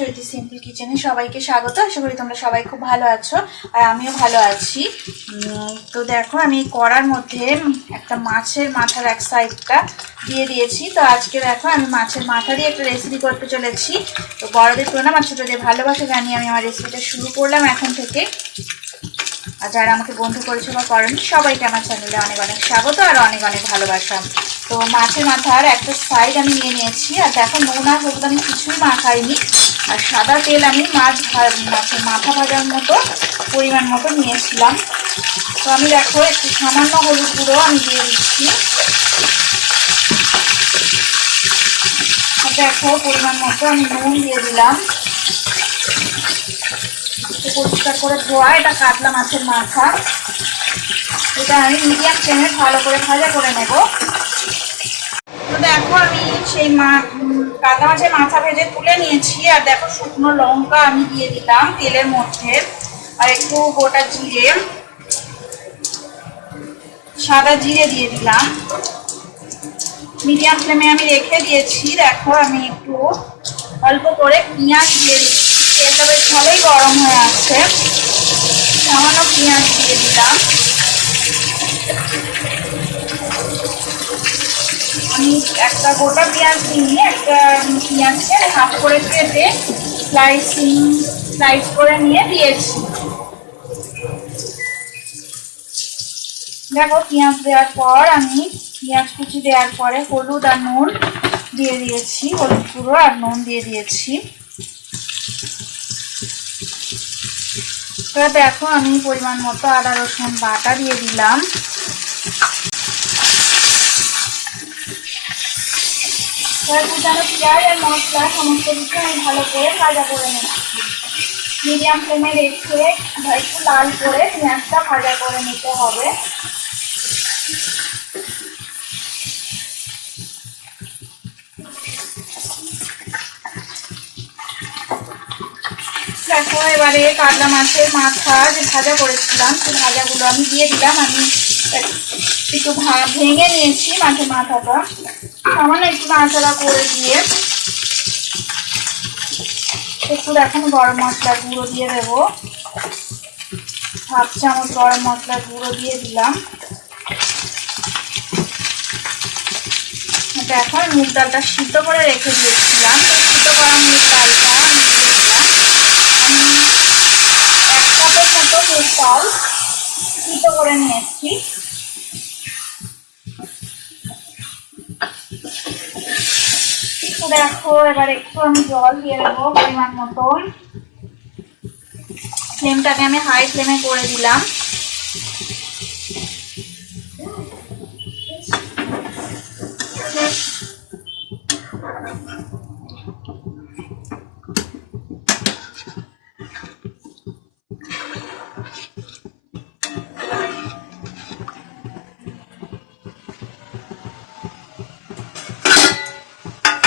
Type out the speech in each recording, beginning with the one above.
চৈতি simple কিচেনে সবাইকে স্বাগত। আশা করি তোমরা সবাই খুব ভালো আছো আর আমিও ভালো আছি। তো দেখো আমি কড়ার মধ্যে একটা মাছের মাথার এক সাইডটা দিয়ে দিয়েছি। তো আজকে দেখো আমি মাছের মাথা দিয়ে একটা রেসিপি করতে চলেছি। তো বড়দের প্রণাম আর ছোটদের ভালোবাসা জানিয়ে আমি আমার রেসিপিটা শুরু করলাম এখন থেকে। আর যারা আমাকে বন্ধু করেছে বা করেনি সবাইকে আমার চ্যানেলে অনেক অনেক স্বাগত আর অনেক অনেক ভালোবাসা। তো মাছের মাথার একটা সাইড আমি নিয়ে নিয়েছি আর দেখো নুন আর হলুদ আমি কিছুই মাখাইনি আর সাদা তেল আমি মাছের মাথা ভাজার মতো পরিমাণ মতো নিয়েছিলাম। তো আমি দেখো একটু সামান্য হলুদ গুঁড়ো আমি দিয়ে দিচ্ছি আর দেখো পরিমাণ মতো আমি নুন দিয়ে দিলাম। পরিষ্কার করে ধোয়া এটা কাতলা মাছের মাথা, এটা আমি মিডিয়াম ফ্লেমে ভালো করে ভাজা করে নেব। তো দেখো আমি সেই কাতলা মাছের মাথা ভেজে তুলে নিয়েছি আর দেখো শুকনো লঙ্কা আমি দিয়ে দিলাম তেলের মধ্যে আর একটু গোটা জিরে সাদা জিরে দিয়ে দিলাম। মিডিয়াম ফ্লেমে আমি রেখে দিয়েছি। দেখো আমি একটু অল্প করে পেঁয়াজ দিয়ে দিচ্ছি, তেলটা বেশ ভালোই গরম হয়ে আসছে। সামান্য পেঁয়াজ দিয়ে দিলাম। আমি একটা গোটা পেঁয়াজ নিয়ে একটা পেঁয়াজকে হাফ করে কেটে স্লাইস করে নিয়ে দিয়েছি। দেখো পেঁয়াজ দেওয়ার পর আমি পেঁয়াজ কুচি দেওয়ার পরে হলুদ আর নুন দিয়ে দিয়েছি, হলুদ গুঁড়ো আর নুন দিয়ে দিয়েছি। তো দেখো আমি পরিমাণ মতো আদা রসুন বাটা দিয়ে দিলাম। কুচানো পেঁয়াজ আর মশলা সমস্ত কিছু আমি ভালো করে ভাজা করে নিচ্ছি। মিডিয়াম ফ্লেমে রেখে একটু লাল করে পেঁয়াজটা ভাজা করে নিতে হবে। দেখো এবারে কাতলা মাছের মাথা যে ভাজা করেছিলাম সেই ভাজাগুলো আমি দিয়ে দিলাম। আমি একটু ভেঙে নিয়েছি মাছের মাথাটা, সামান্য একটু নাড়াচাড়া করে দিয়ে একটু এখন গরম মশলার গুঁড়ো দিয়ে দেবো। হাফ চামচ গরম মশলার গুঁড়ো দিয়ে দিলাম। এটা এখন মুগ ডালটা সিদ্ধ করে রেখে দিয়েছিলাম, তো সিদ্ধ করা মুগ ডালটা আমি দিয়ে দিলাম। আমি 1 কাপের মতো মুগ ডাল সিদ্ধ করে নিয়েছি। তো দেখো এবার একটু আমি জল দিয়ে দেবো পরিমাণ মতন। ফ্লেমটাকে আমি হাই ফ্লেমে করে দিলাম।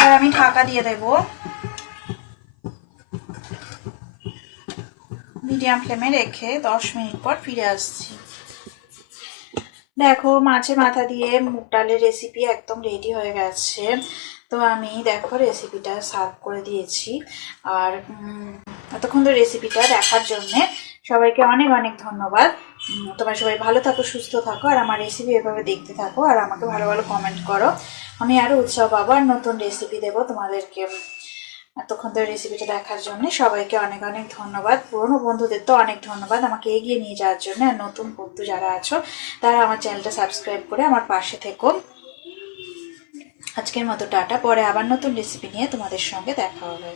আর আমি ঢাকা দিয়ে দেব। মিডিয়াম ফ্লেমে রেখে 10 মিনিট পর ফিরে আসছি। দেখো মাছের মাথা দিয়ে মুগ ডালের রেসিপি একদম রেডি হয়ে গেছে। তো আমি দেখো রেসিপিটা সার্ভ করে দিয়েছি। আর এতক্ষণ তো রেসিপিটা দেখার জন্যে সবাইকে অনেক অনেক ধন্যবাদ। তোমরা সবাই ভালো থাকো, সুস্থ থাকো আর আমার রেসিপি এভাবে দেখতে থাকো আর আমাকে ভালো ভালো কমেন্ট করো। আমি আরও উৎসাহ পাবো আর নতুন রেসিপি দেবো তোমাদেরকে। এতক্ষণ ধরে রেসিপিটা দেখার জন্য সবাইকে অনেক অনেক ধন্যবাদ। পুরনো বন্ধুদের তো অনেক ধন্যবাদ আমাকে এগিয়ে নিয়ে যাওয়ার জন্য। আর নতুন বন্ধু যারা আছো তারা আমার চ্যানেলটা সাবস্ক্রাইব করে আমার পাশে থেকো। আজকের মতো টাটা, পরে আবার নতুন রেসিপি নিয়ে তোমাদের সঙ্গে দেখা হবে।